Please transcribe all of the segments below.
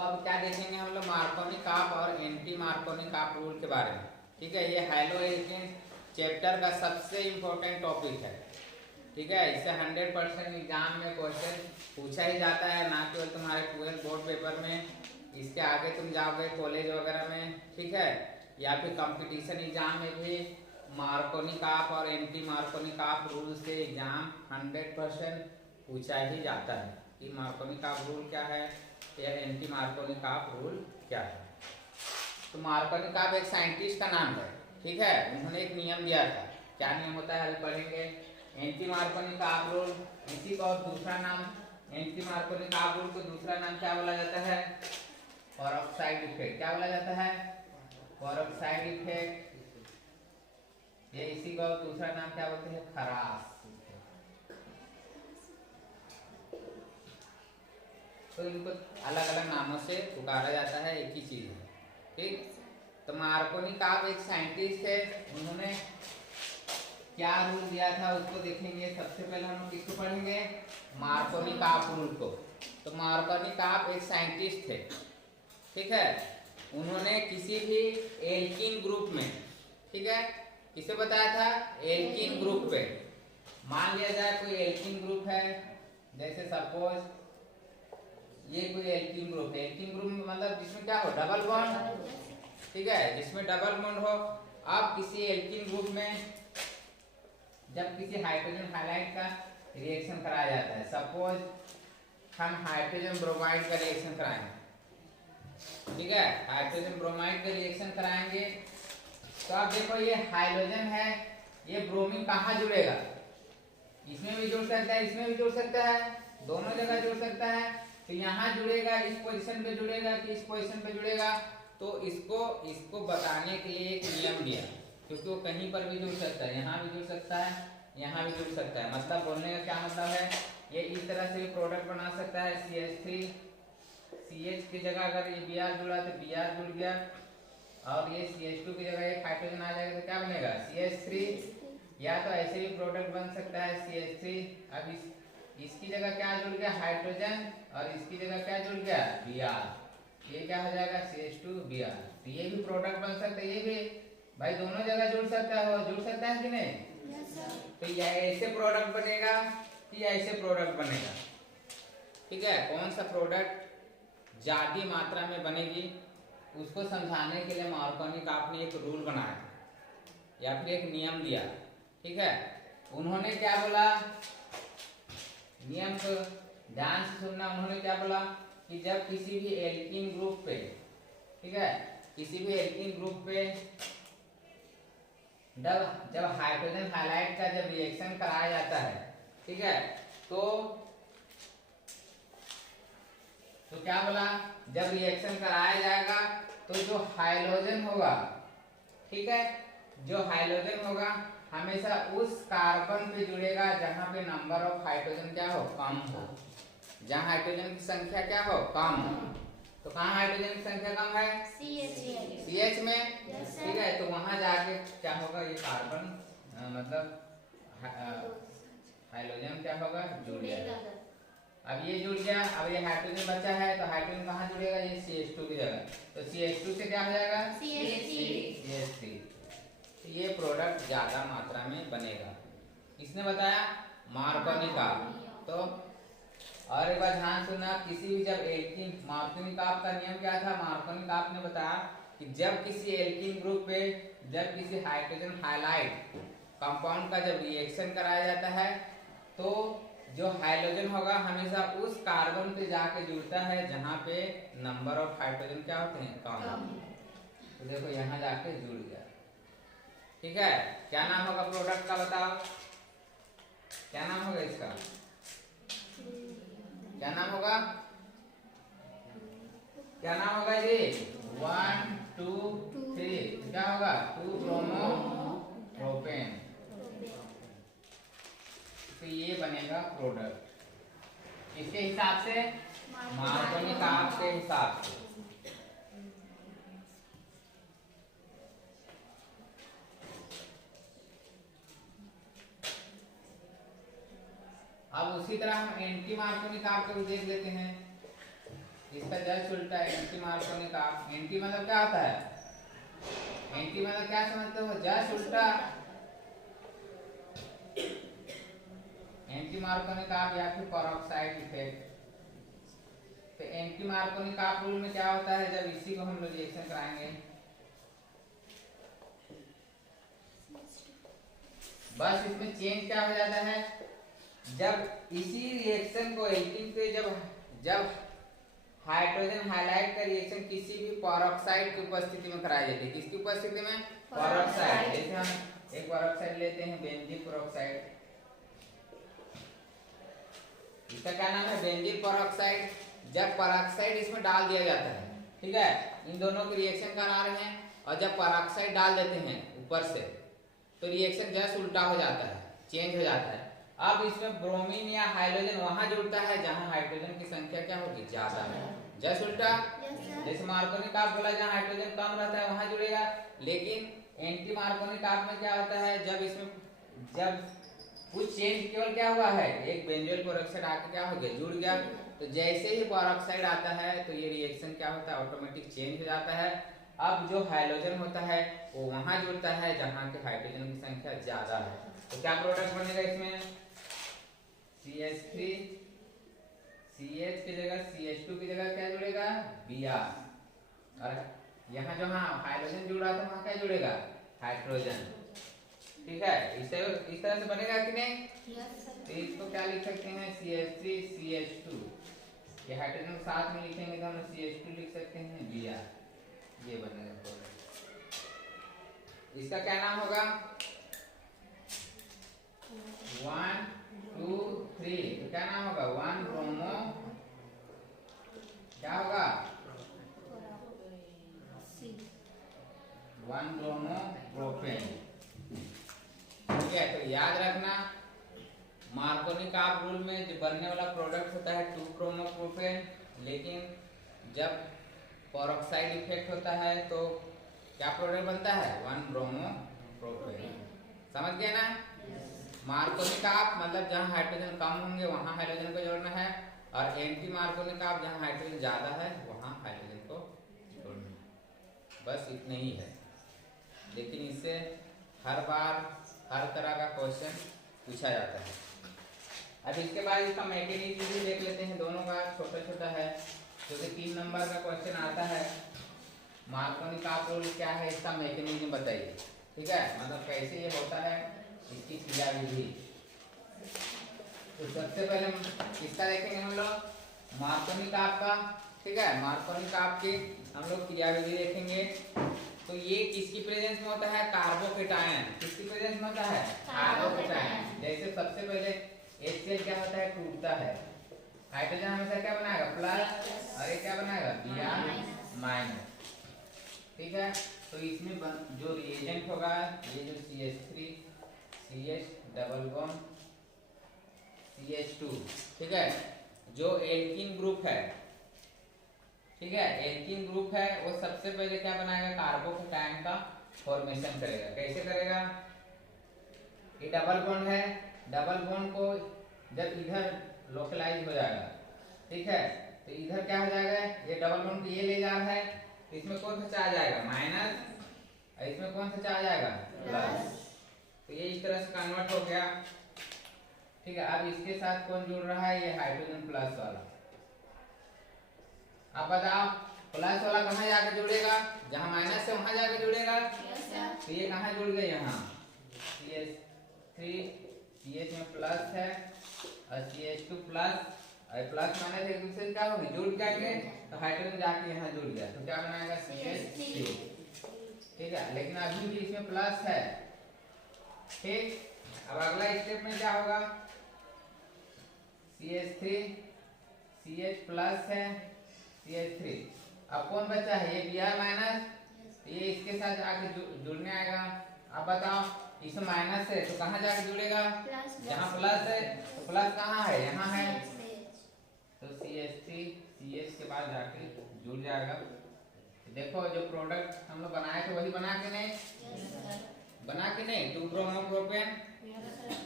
अब क्या देखेंगे हम लोग मार्कोनी काप और एंटी मार्कोनी काप रूल के बारे में। ठीक है, ये हाइलोएल्केन चैप्टर का सबसे इम्पोर्टेंट टॉपिक है। ठीक है, इससे 100% एग्जाम में क्वेश्चन पूछा ही जाता है, ना केवल तुम्हारे 12 बोर्ड पेपर में, इसके आगे तुम जाओगे कॉलेज वगैरह में। ठीक है, या फिर कंपटीशन एग्जाम में भी मार्कोनी काप और एंटी मार्कोनी काप रूल से एग्जाम 100% पूछा ही जाता है कि मार्कोनी काप रूल क्या है या एंटी मार्कोनी काप रूल क्या है। तो मार्कोनी काप एक साइंटिस्ट का नाम है। ठीक है, उन्होंने एक नियम दिया था। क्या नियम होता है अभी पढ़ेंगे। एंटी मार्कोनी काप रूल, इसी का और दूसरा नाम, एंटी मार्कोनी काप रूल को दूसरा नाम क्या बोला जाता है? Peroxide effect. क्या बोला जाता है? Peroxide effect. ये इसी का दूसरा नाम क्या बोलते हैं? खरास। तो इनको अलग अलग नामों से पुकारा जाता है, एक ही चीज है। ठीक, तो मार्कोनी काप एक साइंटिस्ट है, उन्होंने क्या रूल दिया था उसको देखेंगे। सबसे पहले हम लोग किसको पढ़ेंगे? मार्कोनी काप रूल को। तो मार्कोनी काप एक साइंटिस्ट थे। ठीक है, उन्होंने किसी भी एल्कीन ग्रुप में, ठीक है, किसे बताया था? एल्कीन ग्रुप पे। मान लिया जाए कोई एल्कीन ग्रुप है, जैसे सपोज ये कोई एल्कीन ग्रुप है। एल्कीन ग्रुप मतलब जिसमें क्या हो? Double bond. ठीक है, जिसमें डबल बॉन्ड हो। अब किसी एल्कीन ग्रुप में जब किसी हाइड्रोजन हाइलाइट का रिएक्शन कराया जाता है, सपोज हम हाइड्रोजन ब्रोमाइड का रिएक्शन कराएंगे। ठीक है, हाइड्रोजन ब्रोमाइड का रिएक्शन कराएंगे, तो आप देखो ये हाइड्रोजन है, ये ब्रोमीन कहाँ जुड़ेगा? इसमें भी जुड़ सकता है, इसमें भी जुड़ सकता है, दोनों जगह जुड़ सकता है। तो यहाँ जुड़ेगा, इस पोजीशन पे जुड़ेगा कि इस पोजीशन पे जुड़ेगा। तो इसको बताने के लिए एक नियम दिया, क्योंकि वो कहीं पर भी जुड़ सकता है, यहाँ भी जुड़ सकता है, यहाँ भी जुड़ सकता है। मतलब बोलने का क्या मतलब है, ये इस तरह से भी प्रोडक्ट बना सकता है। CH3 CH की जगह अगर ये Br जुड़ा तो Br जुड़ गया, और ये CH2 की जगह एक हाइड्रोजन आ जाएगा तो क्या बनेगा? CH3। या तो ऐसे भी प्रोडक्ट बन सकता है CH3। अब इसकी जगह क्या जुड़ गया? हाइड्रोजन, और इसकी जगह क्या जुड़ गया? Br। ये क्या हो जाएगा? CH2 Br। तो ये भी प्रोडक्ट बन सकता है, ये भी भाई दोनों जगह जुड़ सकता है, जुड़ सकता है कि नहीं? तो ये ऐसे प्रोडक्ट बनेगा कि ऐसे प्रोडक्ट बनेगा। ठीक है, कौन सा प्रोडक्ट ज्यादा मात्रा में बनेगी उसको समझाने के लिए मार्कोनी काप ने एक रूल बनाया या फिर एक नियम दिया। ठीक है, उन्होंने क्या बोला? नियम को ध्यान से सुनना। उन्होंने क्या बोला कि जब किसी भी एल्कीन ग्रुप पे, ठीक है, किसी भी एल्कीन ग्रुप पे जब हाइड्रोजन हाइलाइट का जब रिएक्शन कराया जाता है, ठीक है, तो क्या बोला? जब रिएक्शन कराया जाएगा तो जो हाइड्रोजन होगा, ठीक है, जो हाइड्रोजन होगा हमेशा उस कार्बन पे जुड़ेगा जहां पे नंबर ऑफ हाइड्रोजन क्या हो? कम हो। जहां हाइड्रोजन की संख्या क्या हो? कम हो। तो कहाँ हाइड्रोजन की संख्या कम है? CH में। ठीक है, तो वहां जाके क्या होगा? ये कार्बन मतलब हाइड्रोजन क्या होगा? जुड़ जाएगा। अब ये जुड़ गया, अब ये हाइड्रोजन बचा है, तो हाइड्रोजन कहाँ जुड़ेगा? ये CH2 की जगह। तो CH2 से क्या हो जाएगा? CH3। तो ये प्रोडक्ट ज्यादा मात्रा में बनेगा। किसने बताया? मार्कोनी काप। तो और एक बार ध्यान सुनना, किसी भी जब एल्कीन, मार्कोनी काप का नियम क्या था? मार्कोनी काप ने बताया कि जब किसी एल्कीन ग्रुप पे जब किसी हाइड्रोजन हाइलाइट कंपाउंड का जब रिएक्शन कराया जाता है, तो जो हाइड्रोजन होगा हमेशा उस कार्बन पे जाके जुड़ता है जहां पे नंबर ऑफ हाइड्रोजन क्या होते हैं? कम। तो देखो यहाँ जाके जुड़ गया। ठीक है, क्या नाम होगा प्रोडक्ट का? बताओ क्या नाम होगा इसका? क्या नाम होगा? क्या नाम होगा जी? 1 2 3 क्या होगा? 2 ब्रोमो प्रोपेन। तो ये बनेगा प्रोडक्ट किसके हिसाब से? मार्कोनी काप के हिसाब से। अब उसी तरह हम एंटी मार्कोनी काप को भी देख लेते हैं। इस इसका जस्ट उल्टा है एंटी मार्कोनी का। एंटी मतलब क्या होता है? एंटी मतलब क्या समझते हो? जस्ट उल्टा। एंटी मार्कोनी का या फिर पेरोक्साइड इफेक्ट। तो एंटी मार्कोनी का रूल में क्या होता है? जब इसी को हम लोग रिएक्शन कराएंगे, बस इसमें चेंज क्या हो जाता है? जब इसी रिएक्शन को एल्कीन के जब हाइड्रोजन हाइलाइट का रिएक्शन किसी भी पेरोक्साइड की उपस्थिति में कराई जाती है। किसकी उपस्थिति में? पेरोक्साइड। जैसे हम एक पेरोक्साइड लेते हैं, बेंजील पेरोक्साइड। इसका क्या नाम है? बेंजील पेरोक्साइड। जब पेरोक्साइड इसमें डाल दिया जाता है, ठीक है, इन दोनों की रिएक्शन करा रहे हैं, और जब पेरोक्साइड डाल देते हैं ऊपर से, तो रिएक्शन जस्ट उल्टा हो जाता है, चेंज हो जाता है। अब इसमें ब्रोमीन या हाइड्रोजन वहां जुड़ता है जहां हाइड्रोजन की संख्या क्या होगी? ज्यादा है। जस्ट उल्टा। जैसे मार्कोनी काप बोला, जहां हाइड्रोजन कम रहता है वहां जुड़ेगा। लेकिन एंटी मार्कोनी काप में क्या होता है? जब कुछ चेंज केवल क्या हुआ है, एक बेंजोइल पेरोक्साइड आके क्या हो गया? जुड़ गया। तो जैसे ही पेरोक्साइड आता है तो ये रिएक्शन क्या होता है? ऑटोमेटिक चेंज हो जाता है। अब जो हाइड्रोजन होता है वो वहां जुड़ता है जहां के हाइड्रोजन की संख्या ज्यादा है। तो क्या प्रोडक्ट बनेगा इसमें? CH3 CH की जगह CH2 की जगह क्या जुड़ेगा? Br। और यहाँ जो हाइड्रोजन जुड़ रहा था वहां क्या जुड़ेगा? हाइड्रोजन। ठीक है, इस तरह से बनेगा कि नहीं? तो इसको क्या लिख सकते हैं? CH3 CH2। ये हाइड्रोजन साथ में लिखेंगे तो हम CH2 लिख सकते हैं Br। ये बनेगा प्रोडक्ट। इसका क्या नाम होगा? 1 2 3। तो क्या नाम होगा? 1 ब्रोमो, क्या होगा? 1 ब्रोमो प्रोपेन। ठीक है, तो याद रखना मार्कोनी काप रूल में जो बनने वाला प्रोडक्ट होता है 2 ब्रोमो प्रोपेन, लेकिन जब पेरोक्साइड इफेक्ट होता है तो क्या प्रोडक्ट बनता है? 1 ब्रोमो प्रोपेन। समझ गए ना? मार्कोनी काप मतलब जहां हाइड्रोजन कम होंगे वहां हाइड्रोजन को जोड़ना है, और एंटी मार्कोनी काप जहां हाइड्रोजन ज्यादा है वहां हाइड्रोजन को जोड़ना है। बस इतना ही है, लेकिन इससे हर बार हर तरह का क्वेश्चन पूछा जाता है। अब इसके बाद इसका मैकेनिज्म भी देख लेते हैं। दोनों का छोटा छोटा है, क्योंकि 3 नंबर का क्वेश्चन आता है। मार्कोनी काप रूल क्या है, इसका मैकेनिज्म बताइए। ठीक है, मतलब कैसे ये होता है, इसकी क्रिया विधि। तो सबसे पहले किसका देखेंगे हम लोग? मार्कोनी काप का। ठीक है, मार्कोनी काप की हम लोग क्रिया विधि देखेंगे। तो ये किसकी प्रेजेंस में होता है? कार्बोकेटायन। किसकी प्रेजेंस में होता है? कार्बोकेटायन। जैसे सबसे पहले HCl क्या होता है? टूटता है। हाइड्रोजन हमेशा क्या बनाएगा? प्लस, और ये क्या बनाएगा? Br minus. ठीक है, तो इसमें जो रिएजेंट होगा, ये जो CH3 CH double bond CH2, ठीक है, जो एल्कीन ग्रुप है, ठीक है, एल्कीन ग्रुप है, वो सबसे पहले क्या बनाएगा? कार्बोकेटायन का फॉर्मेशन करेगा। कैसे करेगा? ये डबल बॉन्ड है, डबल बॉन्ड को जब इधर लोकलाइज हो जाएगा, ठीक है, तो इधर क्या हो जाएगा? ये डबल बॉन्ड को ये ले जा रहा है, तो इसमें कौन सा चार्ज आएगा? माइनस, और इसमें कौन सा चार्ज आएगा? प्लस। तो ये इस तरह से कन्वर्ट हो गया। ठीक है, अब इसके साथ कौन जुड़ रहा है? ये हाइड्रोजन प्लस वाला। अब बताओ प्लस वाला कहाँ जाकर जुड़ेगा? जहां माइनस है वहां जाकर जुड़ेगा। तो ये कहाँ जुड़ गए? यहाँ CH3 CH में प्लस है, और CH2 प्लस, और प्लस माइनस एक दूसरे से क्या होंगे? जुड़ जाएंगे, तो हाइड्रोजन जाके यहाँ जुड़ गया, तो क्या बनाएगा? CH3। ठीक है, लेकिन अभी भी इसमें प्लस है। ठीक, अब अगला स्टेप में क्या होगा? CH3 CH प्लस है, CH3, अब कौन बचा है? ये Br माइनस, ये इसके साथ आगे जुड़ने आएगा। अब बताओ इसमें माइनस है तो कहाँ जाके जुड़ेगा? जहाँ प्लस है, तो प्लस कहाँ है? यहाँ है, तो CH3 CH के बाद जाके जुड़ जाएगा। देखो जो प्रोडक्ट हम लोग बनाए थे वही बना के नहीं? बना के नहीं? 2 ब्रोमो प्रोपेन।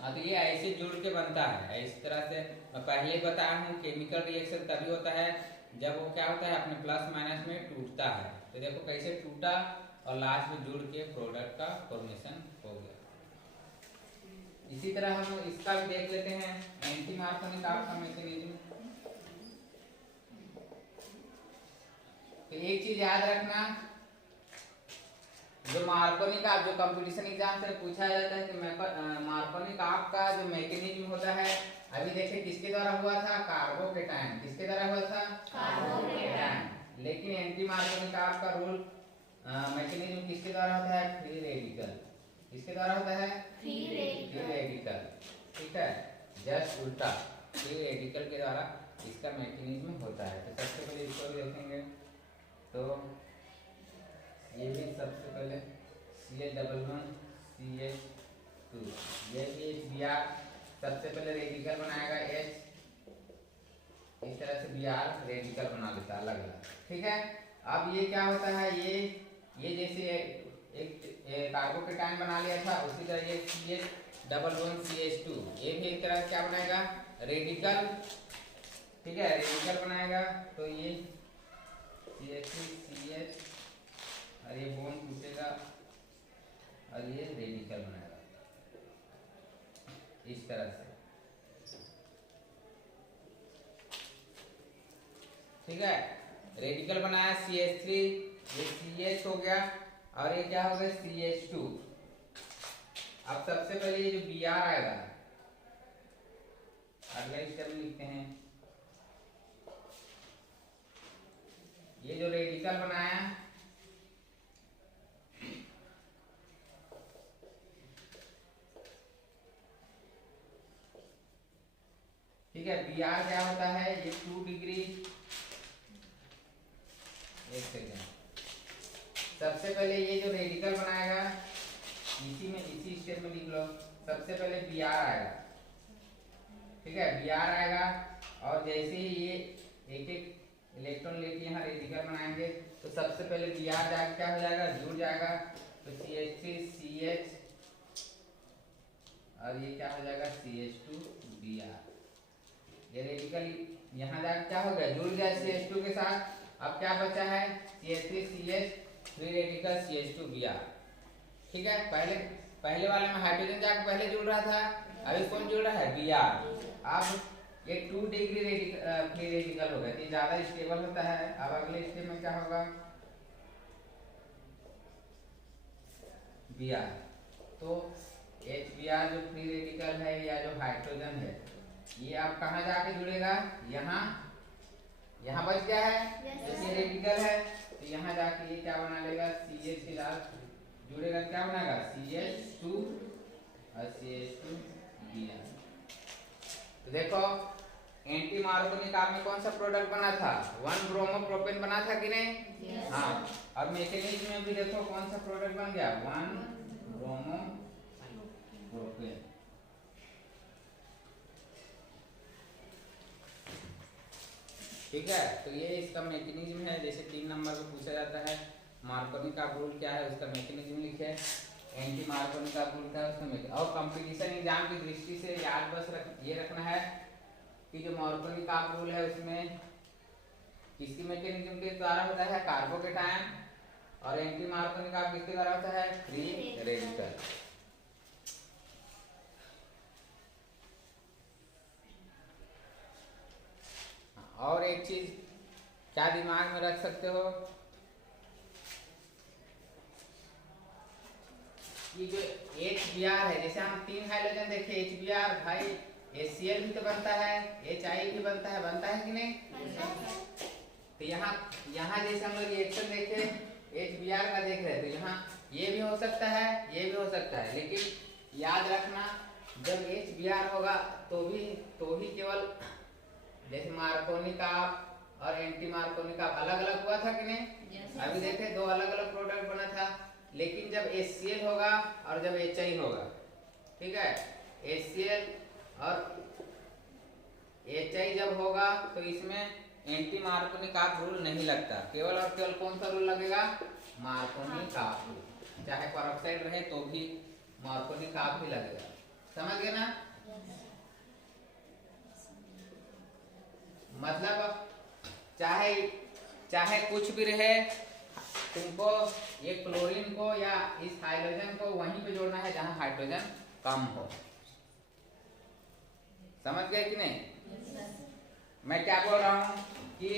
हाँ, तो ये ऐसे जुड़ के बनता है। इस तरह से मैं पहले बताया हूँ, केमिकल रिएक्शन तभी होता है जब वो क्या होता है अपने प्लस माइनस में टूटता है। तो देखो कैसे टूटा और लास्ट में जुड़ के प्रोडक्ट का फॉर्मेशन हो गया। इसी तरह हम इसका भी देख लेते हैं, एंटी मार्कोनी का मैकेनिज्म। तो एक चीज याद रखना, जो मार्कोनी का जो कंपटीशन एग्जाम से पूछा जाता है कि मार्कोनी का जो मैकेनिज्म होता है, अभी देखिए किसके द्वारा हुआ था, कार्बोकेटायन। किसके द्वारा हुआ था, कार्बोकेटायन। लेकिन एंटी मार्कोनी का रूल मैकेनिज्म किसके द्वारा होता है, फ्री रेडिकल। किसके द्वारा होता है, फ्री रेडिकल। ठीक है, जस्ट उल्टा, फ्री रेडिकल के द्वारा इसका मैकेनिज्म होता है। तो सबसे पहले इसको देखेंगे, तो ये भी सबसे पहले CH+1CH2, ये भी Br सबसे पहले रेडिकल बनाएगा H, इस तरह से Br रेडिकल बना देता है अलग अलग। ठीक है, अब ये क्या होता है, ये जैसे एक कार्बोकेटायन बना लिया था, उसी तरह ये CH+1CH2 ये भी एक तरह से क्या बनाएगा, रेडिकल। ठीक है, रेडिकल बनाएगा। तो ये CH3CH और ये बॉन्ड टूटेगा और ये रेडिकल बनाएगा इस तरह से। ठीक है, रेडिकल बनाया CH3, ये CH हो गया और ये क्या हो गया CH2। अब सबसे पहले ये जो Br आएगा, अगले स्टेप में लिखते हैं, ये जो रेडिकल बनाया ठीक है, Br क्या होता है, ये 2 डिग्री, एक सेकेंड, सबसे पहले ये जो रेडिकल बनाएगा इसी स्टेप में लिख लो। सबसे पहले Br आएगा, ठीक है, Br आएगा और जैसे ही ये एक एक इलेक्ट्रॉन लेके यहाँ रेडिकल बनाएंगे, तो सबसे पहले Br जाकर क्या हो जाएगा, जुड़ जाएगा। तो CH3CH और ये क्या हो जाएगा CH2Br। ये रेडिकल यहाँ जाकर क्या हो गया, जुड़ गया CH2 के साथ। अब क्या बचा है, CH3CH, फ्री रेडिकल CH2Br। ठीक है, पहले वाले में हाइड्रोजन जाकर पहले जुड़ रहा था, अभी कौन जुड़ रहा है, Br। अब ये 2 डिग्री फ्री रेडिकल होगा, ये ज्यादा स्टेबल होता है। अब अगले स्टेप में क्या होगा, Br। तो HBr जो फ्री रेडिकल है या जो हाइड्रोजन है, ये अब कहाँ जाके जुड़ेगा, यहाँ बच गया है, जैसे रेडिकल है, तो यहाँ जाके ये क्या बना लेगा, CH के साथ जुड़ेगा, क्या बनाएगा CH2 और CH2Br। तो देखो एंटी मार्कोनी का में कौन सा प्रोडक्ट बना था, 1 ब्रोमोप्रोपेन बना था कि नहीं, हाँ। और मैकेनिज्म में भी देखो कौन सा प्रोडक्ट बन गया, 1 ब्रोमोप्रोपेन। ठीक है, तो ये इसका मैकेनिज्म है। जैसे 3 नंबर में पूछा जाता है मार्कोनी का रूल क्या है, उसका मैकेनिज्म लिखे, एंटी मार्कोनी का रूल क्या है उसका मैकेनिज्म। और कंपटीशन एग्जाम की दृष्टि से याद बस ये रखना है कि जो मार्कोनी का रूल है उसमें किसकी मैकेनिज्म के द्वारा होता है, कार्बोकेटायन, और एंटी मार्कोनी का किसके द्वारा होता है, फ्री रेडिकल। और एक चीज क्या दिमाग में रख सकते हो कि जो HBr है, जैसे हम 3 हाइड्रोजन देखे, HBr भाई HCl भी तो बनता है, HI भी बनता है कि नहीं। तो यहाँ जैसे हम लोग रिएक्शन देखे HBr का देख रहे हैं, तो यहाँ ये भी हो सकता है, ये भी हो सकता है, लेकिन याद रखना जब HBr होगा तो ही केवल, जैसे मार्कोनी का और एंटी मार्कोनी का अलग अलग हुआ था कि नहीं, अभी देखे 2 अलग अलग प्रोडक्ट बना था। लेकिन जब HCl होगा और जब HI होगा, ठीक है, HCl और HI जब होगा तो इसमें एंटी मार्कोनी का रूल नहीं लगता, केवल और केवल कौन सा रूल लगेगा, मार्कोनी का रूल। चाहे परऑक्साइड रहे तो भी मार्कोनी का ही लगेगा, समझ गए ना। मतलब चाहे चाहे कुछ भी रहे, तुमको ये क्लोरीन को या इस हाइड्रोजन को वहीं पे जोड़ना है जहां हाइड्रोजन कम हो। समझ गए कि नहीं? मैं क्या बोल रहा हूँ कि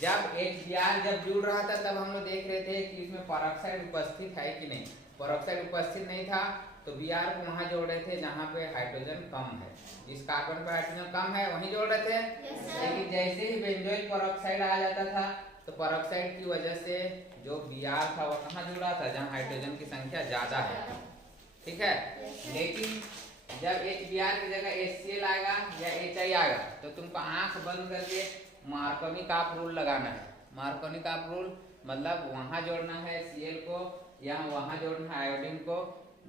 जब HBr जब जुड़ रहा था तब हम लोग देख रहे थे कि इसमें पेरोक्साइड उपस्थित है कि नहीं। पेरोक्साइड उपस्थित नहीं था तो Br को वहां जोड़ रहे थे जहां पे हाइड्रोजन कम है। जिस कार्बन पे हाइड्रोजन कम है वहीं जोड़ रहे थे। लेकिन जैसे ही बेंजोइल पेरोक्साइड आ जाता था तो पेरोक्साइड की वजह से जो Br था वो कहाँ जुड़ा था, जहाँ हाइड्रोजन की संख्या ज्यादा है। ठीक है, लेकिन जब HBr की जगह HCl आएगा या HI आएगा तो तुमको आंख बंद करके मार्कोनी-काप रूल लगाना है। मार्कोनी-काप रूल मतलब वहां जोड़ना है Cl को या वहां जोड़ना है आयोडीन को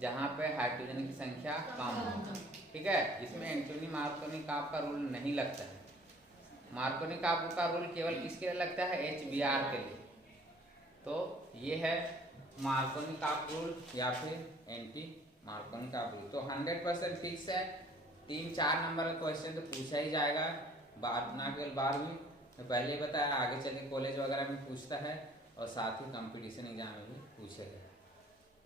जहां पे हाइड्रोजन की संख्या कम हो। ठीक है, इसमें एंटोनी मार्कोनी-काप का रूल नहीं लगता है। मार्कोनी-काप का रूल केवल किसके लिए लगता है? HBr के लिए। तो ये है मार्कोनी-काप रूल या फिर एंटी मार्कोनी-काप रूल। तो 100% फिक्स है। 3-4 नंबर का क्वेश्चन तो पूछा ही जाएगा, ना केवल 12वीं में, पहले ही बताया, आगे चल के कॉलेज वगैरह में पूछता है और साथ ही कंपटीशन एग्जाम में भी पूछेगा।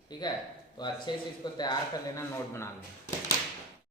ठीक है, तो अच्छे से इसको तैयार कर लेना, नोट बना लेना।